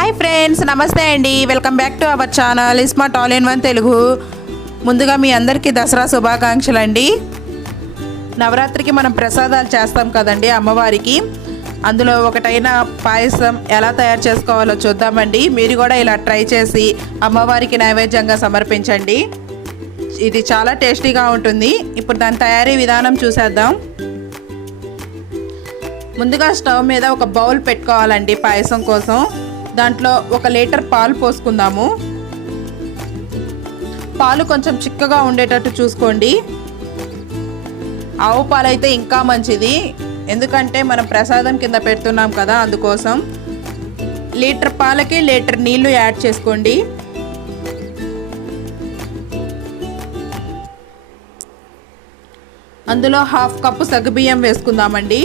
Hi friends నమస్తే అండి. Welcome back to our channel iSmart all in one Telugu ముందుగా మీ అందరికీ దసరా శుభాకాంక్షలు అండి నవరాత్రికి మనం ప్రసాదాలు చేస్తాం కదండి అమ్మవారికి. అందులో ఒకటైన పాయసం ఎలా తయారు చేసుకోవాలో చూద్దామండి. మీరు కూడా ఇలా ట్రై చేసి అమ్మవారికి నైవేద్యంగా సమర్పించండి. ఇది చాలా టేస్టీగా ఉంటుంది. ఇప్పుడు దాని తయారీ విధానం చూసేద్దాం. ముందుగా స్టవ్ మీద ఒక బౌల్ పెట్టుకోవాలండి పాయసం కోసం. దాంట్లో ఒక లీటర్ పాలు పోసుకుందాము. పాలు కొంచెం చిక్కగా ఉండేటట్టు చూసుకోండి. ఆవు పాలు అయితే ఇంకా మంచిది. ఎందుకంటే మనం ప్రసాదం కింద పెడుతున్నాం కదా అందుకోసం. లీటర్ పాలకి లీటర్ నీళ్ళు యాడ్ చేసుకోండి. అందులో హాఫ్ కప్పు సగ్గుబియ్యం వేసుకుందామండి.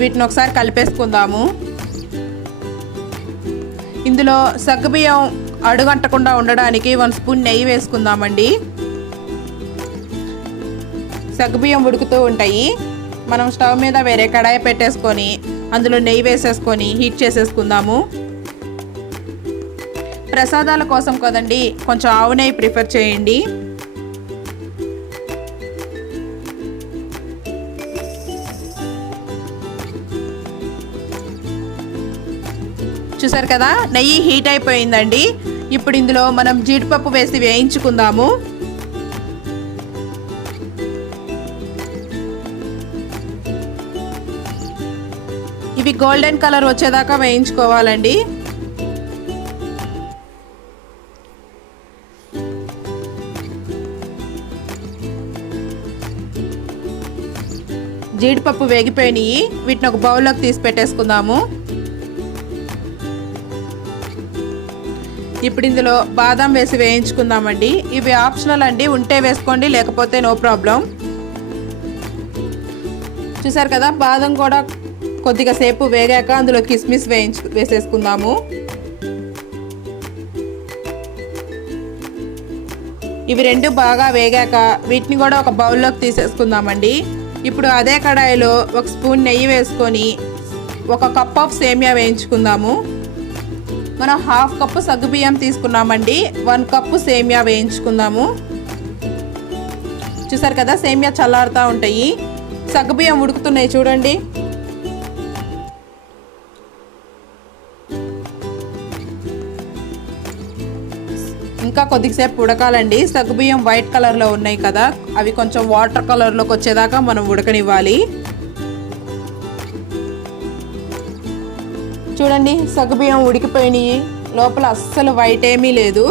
వీటిని ఒకసారి కలిపేసుకుందాము. ఇందులో సగ్గుబియ్యం అడుగంటకుండా ఉండడానికి వన్ స్పూన్ నెయ్యి వేసుకుందామండి. సగ్గుబియ్యం ఉడుకుతూ ఉంటాయి. మనం స్టవ్ మీద వేరే కడాయి పెట్టేసుకొని అందులో నెయ్యి వేసేసుకొని హీట్ చేసేసుకుందాము. ప్రసాదాల కోసం కదండి కొంచెం ఆవు నెయ్యి ప్రిఫర్ చేయండి. చూసారు కదా? నెయ్యి హీట్ అయిపోయిందండి. ఇప్పుడు ఇందులో మనం జీడిపప్పు వేసి వేయించుకుందాము. ఇవి గోల్డెన్ కలర్ వచ్చేదాకా వేయించుకోవాలండి. జీడిపప్పు వేగిపోయినాయి. వీటిని ఒక బౌల్లోకి తీసి పెట్టేసుకుందాము. ఇప్పుడు ఇందులో బాదం వేసి వేయించుకుందామండి. ఇవి ఆప్షనల్ అండి ఉంటే వేసుకోండి లేకపోతే నో ప్రాబ్లం. చూసారు కదా బాదం కూడా కొద్దిగా సేపు వేగాక అందులో కిస్మిస్ వేయించు వేసేసుకుందాము. ఇవి రెండు బాగా వేగాక వీటిని కూడా ఒక బౌల్లోకి తీసేసుకుందామండి. ఇప్పుడు అదే కడాయిలో ఒక స్పూన్ నెయ్యి వేసుకొని ఒక కప్ ఆఫ్ సేమియా వేయించుకుందాము. మనం హాఫ్ కప్పు సగ్గుబియ్యం తీసుకున్నామండి. వన్ కప్పు సేమియా వేయించుకుందాము. చూసారు కదా సేమియా చల్లారుతూ ఉంటాయి. సగ్గుబియ్యం ఉడుకుతున్నాయి చూడండి. ఇంకా కొద్దిసేపు ఉడకాలండి. సగ్గుబియ్యం వైట్ కలర్లో ఉన్నాయి కదా అవి కొంచెం వాటర్ కలర్లోకి వచ్చేదాకా మనం ఉడకనివ్వాలి. చూడండి సగ్గుబియ్యం ఉడికిపోయినాయి. లోపల అస్సలు వైట్ ఏమీ లేదు.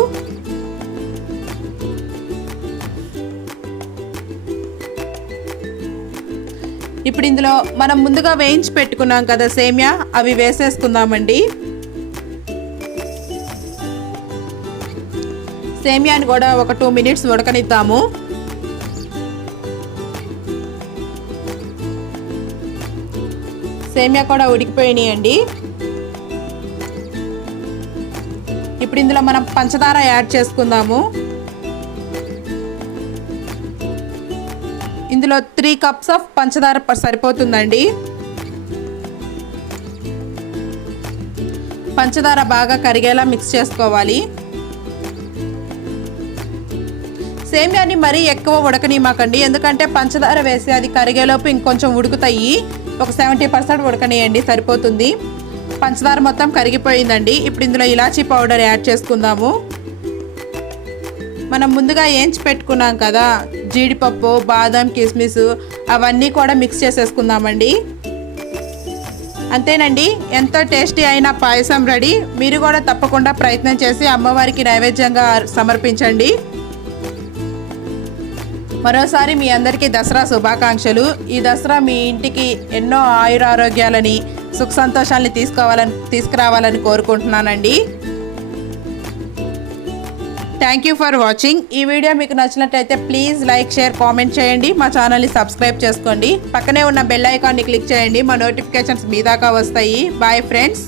ఇప్పుడు ఇందులో మనం ముందుగా వేయించి పెట్టుకున్నాం కదా సేమియా అవి వేసేసుకుందామండి. సేమియాని కూడా ఒక టూ మినిట్స్ ఉడకనిద్దాము. సేమియా కూడా ఉడికిపోయినాయండి. ఇప్పుడు ఇందులో మనం పంచదార యాడ్ చేసుకుందాము. ఇందులో త్రీ కప్స్ ఆఫ్ పంచదార సరిపోతుందండి. పంచదార బాగా కరిగేలా మిక్స్ చేసుకోవాలి. సేమియాని మరీ ఎక్కువ ఉడకనిమాకండి ఎందుకంటే పంచదార వేసి అది కరిగేలోపు ఇంకొంచెం ఉడుకుతాయి. ఒక సెవెంటీ పర్సెంట్ ఉడకనియండి సరిపోతుంది. పంచదార మొత్తం కరిగిపోయిందండి. ఇప్పుడు ఇందులో ఇలాచీ పౌడర్ యాడ్ చేసుకుందాము. మనం ముందుగా ఏంచి పెట్టుకున్నాం కదా జీడిపప్పు బాదం కిస్మిస్ అవన్నీ కూడా మిక్స్ చేసేసుకుందామండి. అంతేనండి ఎంతో టేస్టీ అయిన పాయసం రెడీ. మీరు కూడా తప్పకుండా ప్రయత్నం చేసి అమ్మవారికి నైవేద్యంగా సమర్పించండి. మరోసారి మీ అందరికీ దసరా శుభాకాంక్షలు. ఈ దసరా మీ ఇంటికి ఎన్నో ఆయుర ఆరోగ్యాలని సుఖ సంతోషాలని తీసుకోవాలని తీసుకురావాలని కోరుకుంటున్నానండి. థ్యాంక్ యూ ఫర్ వాచింగ్ ఈ వీడియో మీకు నచ్చినట్టయితే ప్లీజ్ లైక్ షేర్ కామెంట్ చేయండి. మా ఛానల్ని సబ్స్క్రైబ్ చేసుకోండి. పక్కనే ఉన్న బెల్ ఐకాన్ని క్లిక్ చేయండి. మా నోటిఫికేషన్స్ మీ దాకా వస్తాయి. Bye friends